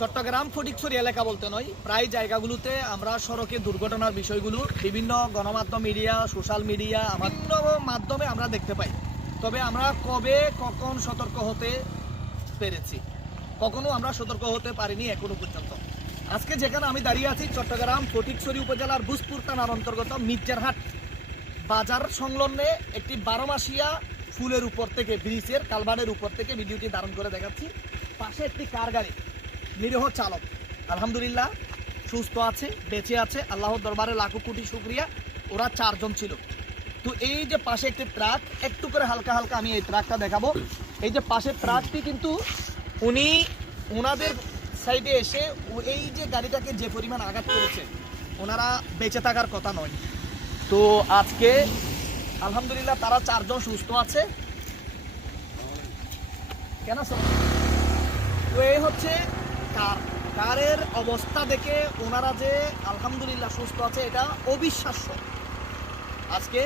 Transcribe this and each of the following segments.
চট্টগ্রাম ফটিকছড়ি এলাকা বলতে নয়, প্রায় জায়গাগুলোতে আমরা সড়কে দুর্ঘটনার বিষয়গুলো বিভিন্ন গণমাধ্যম মিডিয়া, সোশ্যাল মিডিয়া, বিভিন্ন মাধ্যমে আমরা দেখতে পাই। তবে আমরা কবে কখন সতর্ক হতে পেরেছি? কখনো আমরা সতর্ক হতে পারিনি এখনো পর্যন্ত। আজকে যেখানে আমি দাঁড়িয়ে আছি, চট্টগ্রাম ফটিকছড়ি উপজেলার বুসপুর থানার অন্তর্গত মির্জারহাট বাজার সংলগ্নে একটি 12 মাসিয়া ফুলের উপর থেকে, ব্রিজের কালভার্টের উপর থেকে ভিডিওটি ধারণ করে দেখাচ্ছি। পাশে একটি কার গাড়ি, নিরীহ চালক আলহামদুলিল্লাহ সুস্থ আছে, বেঁচে আছে, আল্লাহর দরবারে লাখো কোটি শুকরিয়া। ওরা 4 জন ছিল। তো এই যে পাশে একটি ট্রাক, একটু করে হালকা হালকা আমি এই ট্রাকটা দেখাবো। এই যে পাশে ট্রাকটি কিন্তু উনি ওনাদের সাইডে এসে এই যে গাড়িটাকে যে পরিমাণ আঘাত করেছে, ওনারা বেঁচে থাকার কথা নয়। তো আজকে আলহামদুলিল্লাহ তারা 4 জন সুস্থ আছে। কেন স্যার? তো এই হচ্ছে কারের অবস্থা দেখে ওনারা যে আলহামদুলিল্লাহ সুস্থ আছে, এটা অবিশ্বাস্য। আজকে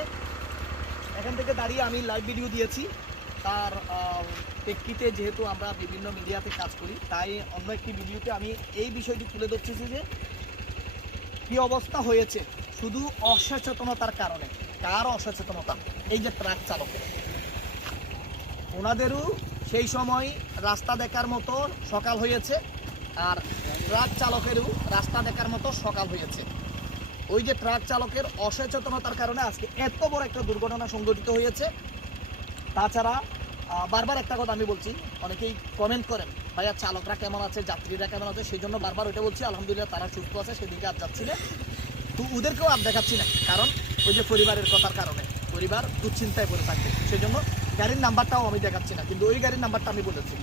এখান থেকে দাঁড়িয়ে আমি লাইভ ভিডিও দিয়েছি। তার প্রেক্ষিতে যেহেতু আমরা বিভিন্ন মিডিয়াতে কাজ করি, তাই অন্য একটি ভিডিওতে আমি এই বিষয়টি তুলে ধরছি যে কি অবস্থা হয়েছে শুধু অসচেতনতার কারণে। কার অসচেতনতা? এই যে ট্রাক চালকের, ওনাদেরও সেই সময় রাস্তা দেখার মতো সকাল হয়েছে, আর ট্রাক চালকেরও রাস্তা দেখার মতো সকাল হয়েছে। ওই যে ট্রাক চালকের অসচেতনতার কারণে আজকে এত বড় একটা দুর্ঘটনা সংঘটিত হয়েছে। তাছাড়া বারবার একটা কথা আমি বলছি, অনেকেই কমেন্ট করেন ভাইয়া চালকরা কেমন আছে, যাত্রীরা কেমন আছে, সেই জন্য বারবার ওইটা বলছি আলহামদুলিল্লাহ তারা সুস্থ আছে, সেদিকে আর যাচ্ছি না। তো ওদেরকেও আর দেখাচ্ছি না, কারণ ওই যে পরিবারের কথার কারণে পরিবার দুশ্চিন্তায় পড়ে থাকবে, সেই জন্য গাড়ির নাম্বারটাও আমি দেখাচ্ছি না, কিন্তু ওই গাড়ির নাম্বারটা আমি বলেছি।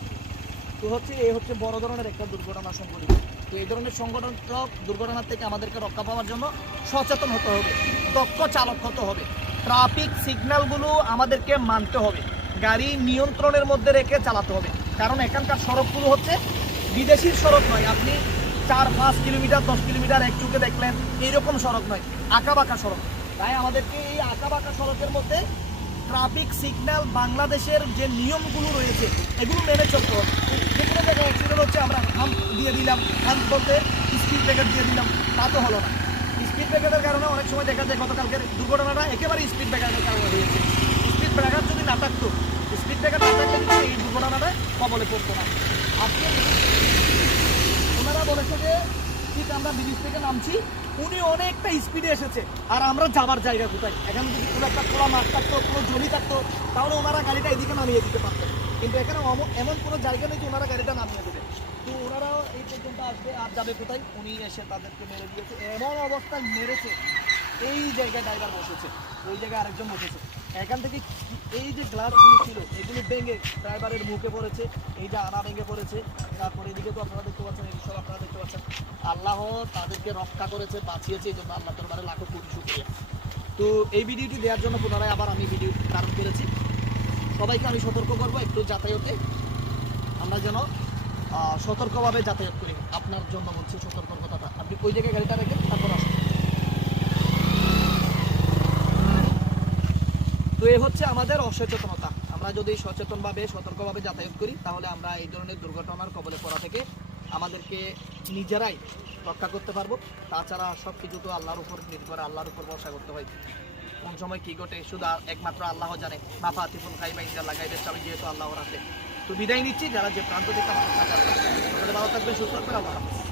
তো এই হচ্ছে বড় ধরনের একটা দুর্ঘটনা সংঘটিত। তো এই ধরনের সংগঠনমূলক দুর্ঘটনার থেকে আমাদেরকে রক্ষা পাওয়ার জন্য সচেতন হতে হবে, দক্ষ চালক হতে হবে, ট্রাফিক সিগন্যালগুলো আমাদেরকে মানতে হবে, গাড়ি নিয়ন্ত্রণের মধ্যে রেখে চালাতে হবে। কারণ এখানকার সড়কগুলো হচ্ছে বিদেশির সড়ক নয়, আপনি 4-5 কিলোমিটার 10 কিলোমিটার এক চুকে দেখলেন এইরকম সড়ক নয়, আঁকাবাঁকা সড়ক। তাই আমাদেরকে এই আঁকাবাঁকা সড়কের মধ্যে ট্রাফিক সিগন্যাল, বাংলাদেশের যে নিয়মগুলো রয়েছে এগুলো মেনে চলতে হবে। যে কোনো জায়গায় অ্যাক্সিডেন্ট হচ্ছে আমরা হাম্প দিয়ে দিলাম, হাম্প বলতে স্পিড ব্রেকার দিয়ে দিলাম, তা তো হলো না। স্পিড ব্রেকারের কারণে অনেক সময় দেখা যায় গতকালকের দুর্ঘটনাটা একেবারে স্পিড ব্রেকারের কারণে হয়েছে। স্পিড ব্রেকার যদি না থাকতো, স্পিড ব্রেকার না থাকলে কিন্তু এই দুর্ঘটনাটা কবলে পড়তো না। আজকে ওনারা বলেছে যে ঠিক আমরা ব্রিজ থেকে নামছি, উনি অনেকটা স্পিডে এসেছে, আর আমরা যাবার জায়গা কোথায়? এখানে যদি কোনো একটা খোলা মাঠ থাকতো, কোনো জমি থাকতো, তাহলে ওনারা গাড়িটা এদিকে নামিয়ে দিতে পারতেন। কিন্তু এখানে এমন কোনো জায়গা নেই যে ওনারা গাড়িটা নামিয়ে দেবে। তো ওনারাও এই পর্যন্ত আসবে, আর যাবে কোথায়? উনি এসে তাদেরকে মেরে দিয়েছে। এমন অবস্থায় মেরেছে, এই জায়গায় ড্রাইভার বসেছে, ওই জায়গায় আরেকজন বসেছে। এখান থেকে এই যে গ্লাসগুলো ছিল এগুলো ভেঙে ড্রাইভারের মুখে পড়েছে, এই যে আনা ভেঙে পড়েছে। তারপরে এদিকে তো আপনারা দেখতে পাচ্ছেন, এই সব আপনারা দেখতে পাচ্ছেন। আল্লাহ তাদেরকে রক্ষা করেছে, বাঁচিয়েছে, এই জন্য আল্লাহ দরবারে লাখো কোটি শুকরিয়া। তো এই ভিডিওটি দেওয়ার জন্য পুনরায় আবার আমি ভিডিও ধারণ করেছি। সবাইকে আমি সতর্ক করবো, একটু যাতায়াতে আমরা যেন সতর্কভাবে যাতায়াত করি। আপনার জন্য বলছি সতর্কর কথাটা। আপনি ওই জায়গায় গাড়িটা রেখে তারপর আসুন। তো এই হচ্ছে আমাদের অসচেতনতা। আমরা যদি সচেতনভাবে সতর্কভাবে যাতায়াত করি, তাহলে আমরা এই ধরনের দুর্ঘটনার কবলে পড়া থেকে আমাদেরকে নিজেরাই রক্ষা করতে পারবো। তাছাড়া সব কিছু তো আল্লাহর উপর নির্ভর, আল্লাহর উপর ভরসা করতে হয়। কোন সময় কি ঘটে শুধু একমাত্র আল্লাহ জানে। মাফাতিহুল গায়ব ইনদাল্লাহ, গায়বের চাবি যেহেতু আল্লাহর হাতে। তো বিদায় নিচ্ছি, যারা যে প্রান্ত থেকে আমাদের সাথে ভালো থাকবেন, সুস্থ থাকবেন, আল্লাহ হাফেজ।